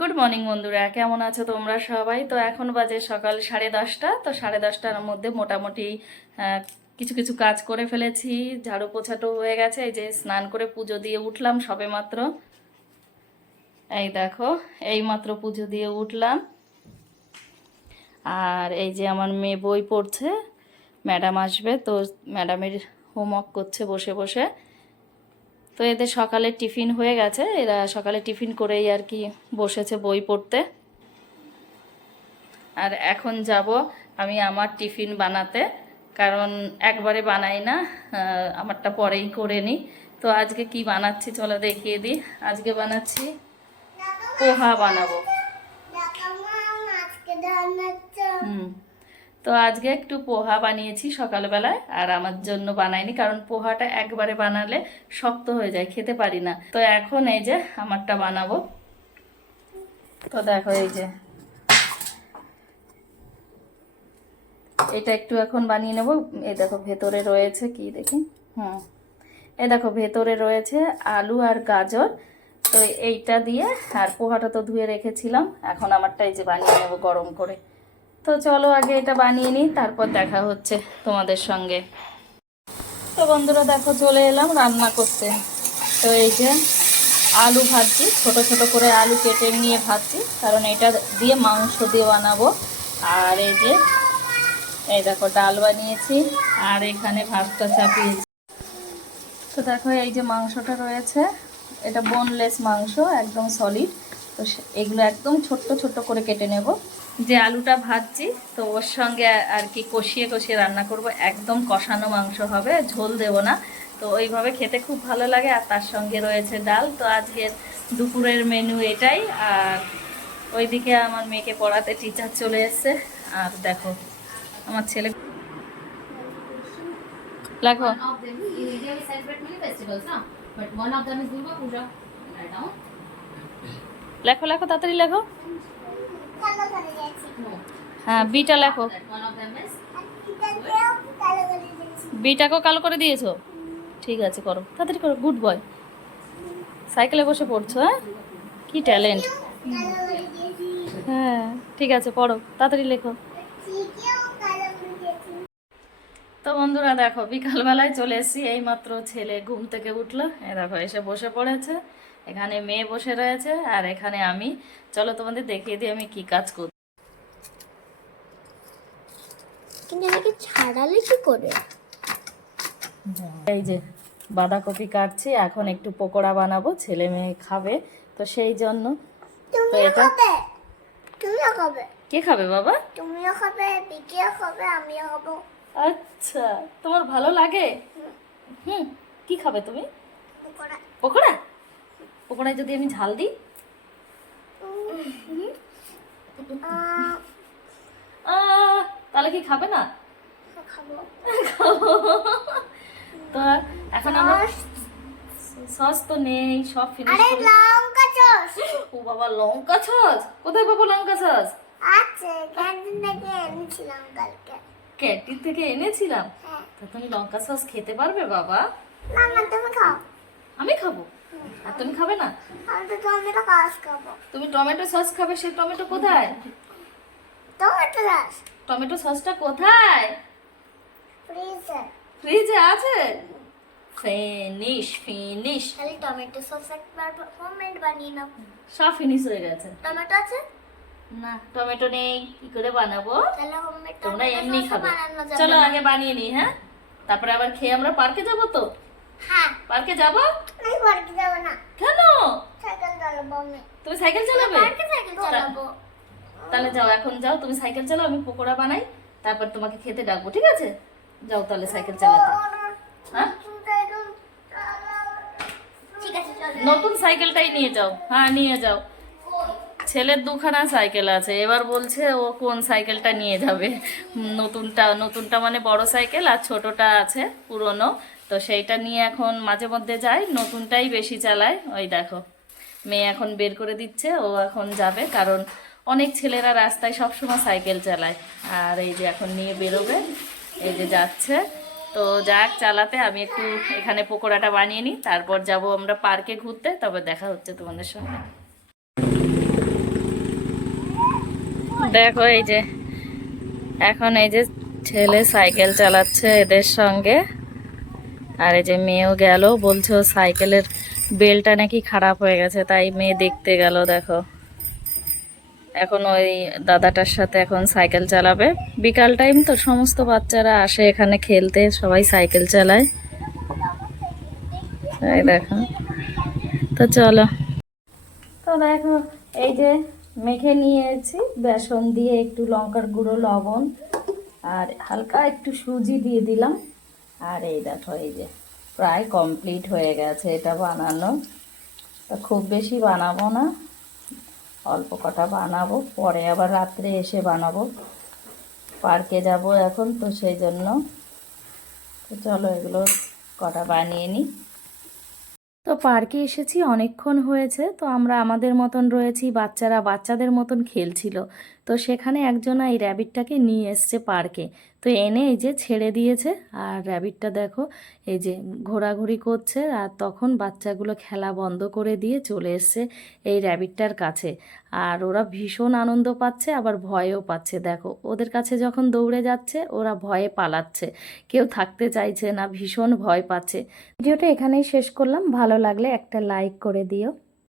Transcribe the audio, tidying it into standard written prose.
Good morning বন্ধুরা, কেমন আছো তোমরা সবাই? তো এখন বাজে সকাল 10:30। তো 10:30টার মধ্যে মোটামুটি কিছু কিছু কাজ করে ফেলেছি। ঝাড়ু পোছাটো হয়ে গেছে। এই যে স্নান করে পুজো দিয়ে উঠলাম সবে মাত্র। এই দেখো, এই মাত্র পুজো দিয়ে উঠলাম। আর এই যে আমার মেয়ে বই পড়ছে, ম্যাডাম আসবে তো ম্যাডামের হোমওয়ার্ক করছে বসে বসে। তো এদের সকালে টিফিন হয়ে গেছে, এরা সকালে টিফিন করেই আর কি বসেছে বই পড়তে। আর এখন যাব আমি আমার টিফিন বানাতে, কারণ একবারে বানাই না, আমারটা পরেই করে নিই। তো আজকে কি বানাচ্ছি চলো দেখিয়ে দিই। আজকে বানাচ্ছি পোহা বানাবো। তো আজকে একটু পোহা বানিয়েছি সকালবেলায়, আর আমার জন্য বানাইনি, কারণ পোহাটা একবারে বানালে শক্ত হয়ে যায়, খেতে পারি না। তো এখন এই যে আমারটা বানাবো। তো দেখো, এই যে এটা একটু এখন বানিয়ে নেব। এই দেখো ভেতরে রয়েছে কি দেখি, এই দেখো ভেতরে রয়েছে আলু আর গাজর। তো এইটা দিয়ে, আর পোহাটা তো ধুয়ে রেখেছিলাম, এখন আমারটা এই যে বানিয়ে নেব গরম করে। তো চলো আগে এটা বানিয়ে নিই, তারপর দেখা হচ্ছে তোমাদের সঙ্গে। তো বন্ধুরা দেখো, চলে এলাম রান্না করতে। তো এই যে আলু ভাজছি, ছোট ছোট করে আলু কেটে নিয়ে ভাজছি, কারণ এটা দিয়ে মাংস দিয়ে বানাবো। আর এই দেখো ডাল বানিয়েছি, আর এখানে ভাতটা চাপিয়েছি। তো দেখো এই যে মাংসটা রয়েছে, এটা বোনলেস মাংস, একদম সলিড। তো এগুলো একদম ছোট্ট ছোট্ট করে কেটে নেব। যে আলুটা ভাজছি, তো ওর সঙ্গে আর কি কষিয়ে কষিয়ে রান্না করব, একদম কষানো মাংস হবে, ঝোল দেব না। তো ওইভাবে খেতে খুব ভালো লাগে। আর তার সঙ্গে রয়েছে ডাল। তো আজকের দুপুরের মেনু এটাই। আর ওইদিকে আমার মেয়েকে পড়াতে টিচার চলে এসছে। আর দেখো আমার ছেলে লেখো, লেখো লেখো তাড়াতাড়ি লেখো। হ্যাঁ, বিটা লেখো। বিটাকেও কালো করে দিয়েছো? ঠিক আছে, করো তাড়াতাড়ি করো, গুড বয়। সাইকেলে বসে পড়ছো? হ্যাঁ, কি ট্যালেন্ট। হ্যাঁ ঠিক আছে, পড়ো তাড়াতাড়ি লেখো। তো বন্ধুরা দেখো, বিকালবেলায় চলে এসেছি, এইমাত্র ছেলে ঘুম থেকে উঠলো। এ দেখো এসে বসে পড়েছে, এখানে মেয়ে বসে রয়েছে, আর এখানে আমি। চলো তোমাদের দেখিয়ে দিই আমি কি কাজ করি। কিন্তু এটাকে ছাড়ালে কি করে? এই যে বাঁধাকপি কাটছি, এখন একটু পকোড়া বানাবো, ছেলে মেয়ে খাবে, তো সেই জন্য। তো এটা তুমিও খাবে? কে খাবে বাবা? তুমিও খাবে, বিকিও খাবে, আমিও খাবো। আচ্ছা, তোমার ভালো লাগে? কি খাবে তুমি? পকোড়া। পকোড়া? পকোড়ায় যদি আমি ঝাল দিই? তাহলে কি খাবে না? খাবো। তো এখন আমরা সস তো নেই, সব ফিনিশ আরে করে। লঙ্কা সস। ও বাবা, লঙ্কা সস কোথায় পাবো? লঙ্কা সস আচ্ছা, ক্যান্টিন থেকে এনেছিলাম কালকে। ক্যান্টিন থেকে এনেছিলাম? হ্যাঁ। তা তুমি লঙ্কা সস খেতে পারবে বাবা? না না, তুমি খাও। আমি খাবো? আর তুমি খাবে না? আমি তো টমেটো সস খাবো। তুমি টমেটো সস খাবে, সেই টমেটো কোথায়? টমেটো সস টমেটো সসটা কোথায়? ফ্রিজে। ফ্রিজে আছে? Finish finish. তাহলে টমেটো সস একবার হোমমেড বানিয়ে নাও। সব ফিনিশ হয়ে গেছে। টমেটো আছে? না, টমেটো নেই, কি করে বানাবো? তাহলে হোমমেড তোমরা এমনি খাবে। বানানো যাবে। চলো আগে বানিয়ে নিই, হ্যাঁ, তারপরে আবার খেয়ে আমরা পার্কে যাব। তো হ্যাঁ। পার্কে যাব? আমি পার্কে যাব না। কেন? সাইকেল চালাবো আমি। তুমি সাইকেল চালাবে? পার্কে সাইকেল চালাবো। তাহলে যাও, এখন যাও, তুমি সাইকেল চালাও, আমি পকোড়া বানাই, তারপর তোমাকে খেতে ডাকবো, ঠিক আছে? যাও তাহলে সাইকেল চালাতে। হ্যাঁ, ঠিক আছে, চলো। নতুন সাইকেলটাই নিয়ে যাও। হ্যাঁ নিয়ে যাও। ছেলের দুখানা সাইকেল আছে, এবার বলছে ও কোন সাইকেলটা নিয়ে যাবে। নতুনটা মানে বড় সাইকেল, আর ছোটটা আছে পুরনো। তো সেইটা নিয়ে এখন মাঝে মধ্যে যায়, নতুনটাই বেশি চালায়। ওই দেখো মেয়ে এখন বের করে দিচ্ছে, ও এখন যাবে, কারণ অনেক ছেলেরা রাস্তায় সবসময় সাইকেল চালায়। আর এই যে এখন নিয়ে বেরোবে, এই যে যাচ্ছে। তো যাক চালাতে, আমি একটু এখানে পকোড়াটা বানিয়ে নিই, তারপর যাব আমরা পার্কে ঘুরতে, তবে দেখা হচ্ছে তোমাদের সঙ্গে। দেখো এই যে এখন এই যে ছেলে সাইকেল চালাচ্ছে এদের সঙ্গে, আর এই যে মেয়েও গেল, বলছে ও সাইকেলের বেলটা নাকি খারাপ হয়ে গেছে, তাই মেয়ে দেখতে গেল। দেখো এখন ওই দাদাটার সাথে এখন সাইকেল চালাবে। বিকাল টাইম তো সমস্ত বাচ্চারা আসে এখানে খেলতে, সবাই সাইকেল চালায়। এই দেখো, তো চলো। তো দেখো এই যে মেখে নিয়েছি বেসন দিয়ে, একটু লঙ্কার গুঁড়ো, লবণ আর হালকা একটু সুজি দিয়ে দিলাম। আর এই দেখো এই যে প্রায় কমপ্লিট হয়ে গেছে এটা বানানো। তা খুব বেশি বানাবো না, অল্প কটা বানাবো, পরে আবার রাত্রে এসে বানাবো। পার্কে যাব এখন তো সেই জন্য। তো চলো এগুলো কটা বানিয়ে নিই। তো পার্কে এসেছি, অনেকক্ষণ হয়েছে, তো আমরা আমাদের মতন রয়েছি, বাচ্চারা বাচ্চাদের মতন খেলছিল। তো সেখানে একজন এই র্যাবিটটাকে নিয়ে এসছে পার্কে। তো এনে এই যে ছেড়ে দিয়েছে, আর র্যাবিটটা দেখো এই যে ঘোরাঘুরি করছে। আর তখন বাচ্চাগুলো খেলা বন্ধ করে দিয়ে চলে এসছে এই র্যাবিটটার কাছে। আর ওরা ভীষণ আনন্দ পাচ্ছে, আবার ভয়ও পাচ্ছে। দেখো ওদের কাছে যখন দৌড়ে যাচ্ছে ওরা ভয়ে পালাচ্ছে, কেউ থাকতে চাইছে না, ভীষণ ভয় পাচ্ছে। ভিডিওটা এখানেই শেষ করলাম। ভালো লাগলে একটা লাইক করে দিও।